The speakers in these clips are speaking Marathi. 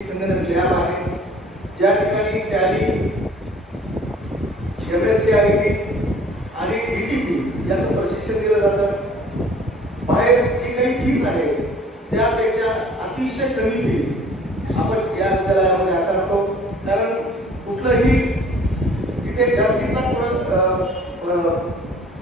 संगणक लॅब आहे, ज्या ठिकाणी टॅली, एमएससी आयटी आणि डीटीपी याचं प्रशिक्षण दिलं जातं. बाहेर जी काही फीस आहे त्यापेक्षा अतिशय कमी फीस आपण या विद्यालयामध्ये आकारतो. कारण कुठलंही इथे जास्तीचा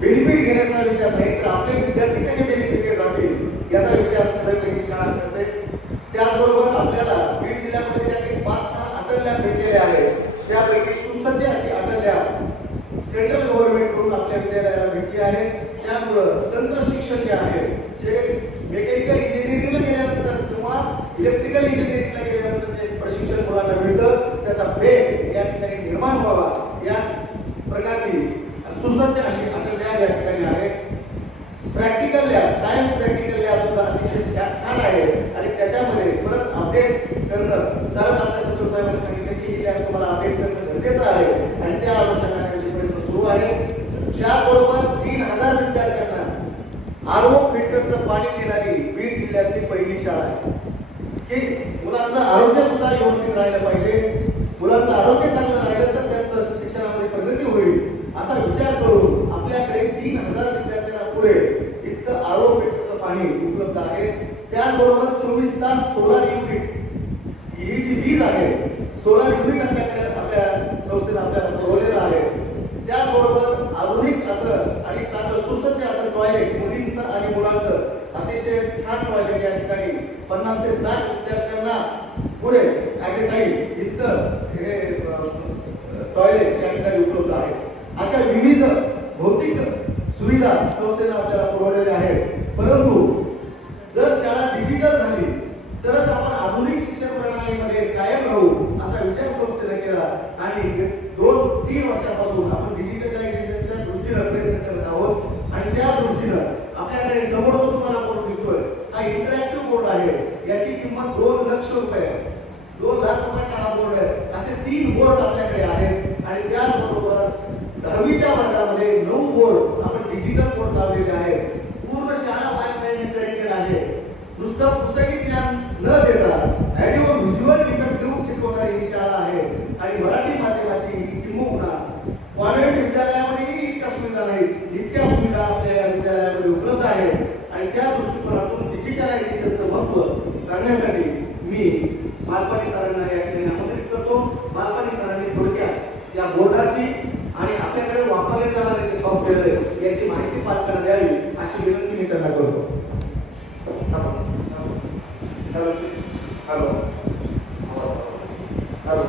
बेनिफिट घेण्याचा विचार नाही, तर आपले विद्यार्थी कसे बेनिफिटेड राहतील याचा विचार सदैव शाळा करते. त्याचबरोबर आपल्याला बीड जिल्ह्यामध्ये ज्या काही 5-6 अटल लॅब भेटलेल्या आहेत त्यापैकी सुसज्ज अशी अटल लॅब सेंट्रल गव्हर्नमेंट कडून आपल्या विद्यालयाला भेटली आहे. त्यामुळं तंत्र शिक्षण जे आहे, जे मेकॅनिकल इंजिनिअरिंगला गेल्यानंतर किंवा इलेक्ट्रिकल इंजिनिअरिंगला गेल्यानंतर जे प्रशिक्षण मुलांना मिळतं त्याचा बेस या ठिकाणी निर्माण व्हावा या प्रकारची सुसज्ज अशी अटल लॅब या ठिकाणी आहे. Practical lab, science practical lab सुद्धा अतिशय छान आहे आणि त्याच्यामध्ये परत अपडेट करणं, तरच आपल्या सचिव साहेबांनी सांगितलं की ही लॅब तुम्हाला अपडेट करणं गरजेचं आहे आणि त्या अनुषंगाने प्रयत्न सुरू आहे. त्याबरोबर 3000 विद्यार्थ्यांना आरओ फिल्टरचं पाणी देणारी बीड जिल्ह्यातली पहिली शाळा आहे की मुलांचं आरोग्य सुद्धा व्यवस्थित राहिलं पाहिजे. मुलांचं आरोग्य चांगलं राहिलं तर त्यांचं शिक्षणामध्ये प्रगती होईल असा विचार करून आपल्याकडे 3000 विद्यार्थ्यांना पुरेल इतकं आरओ फिल्टरचं पाणी उपलब्ध आहे. त्याचबरोबर 24 तास सोलार युनिट, ही जी वीज आहे सोलार युनिट आपल्याकडे आपल्या संस्थेने आपल्याला पुरवलेलं आहे. त्याचबरोबर आधुनिक असं आणि चांगलं सुसज्ज असं टॉयलेट मुलींचं आणि मुलांचं अतिशय छान टॉयलेट या ठिकाणी 50 ते 60 विद्यार्थ्यांना पुरेल ॲट ए टाईम इतकं हे टॉयलेट या ठिकाणी उपलब्ध आहे. अशा विविध भौतिक सुविधा संस्थेने आपल्याला पुरवलेल्या आहेत. परंतु जर शाळा डिजिटल झाली तरच आपण आधुनिक शिक्षण प्रणालीमध्ये कायम राहू असा विचार संस्थेने केला आणि 2-3 वर्षापासून आपण डिजिटलायझेशनच्या दृष्टीने प्रयत्न करत आहोत आणि त्या दृष्टीने आपल्याकडे समोर जो तुम्हाला बोर्ड दिसतोय हा इंटरॅक्टिव्ह बोर्ड आहे. याची किंमत 2 लाख रुपये आहे. 2 लाख रुपयाचा हा बोर्ड आहे. असे 3 बोर्ड आपल्याकडे आहेत आणि त्याचबरोबर 10वीच्या वर्गामध्ये 9 बोर्ड आपण डिजिटल बोर्ड लावलेले आहेत. पूर्ण शाळा वायफायने कनेक्टेड आहे. नुसतं पुस्तकी ज्ञान न देता ऑडिओ व्हिज्युअल इफेक्ट देऊन शिकवणारी ही शाळा आहे आणि मराठी माध्यमाची किंबहुना कॉन्व्हेंट विद्यालयामध्येही इतक्या सुविधा नाहीत इतक्या सुविधा आपल्या या विद्यालयामध्ये उपलब्ध आहेत आणि त्या दृष्टिकोनातून डिजिटलायझेशनचं महत्त्व सांगण्यासाठी मी मालपानी सरांना या ठिकाणी आमंत्रित करतो. मालपानी सरांनी थोडक्यात या बोर्डाची आणि आपल्याकडे वापरले जाणारे जे सॉफ्टवेअर आहे याची माहिती पालकांना द्यावी अशी विनंती मी त्यांना करतो. Hello hello hello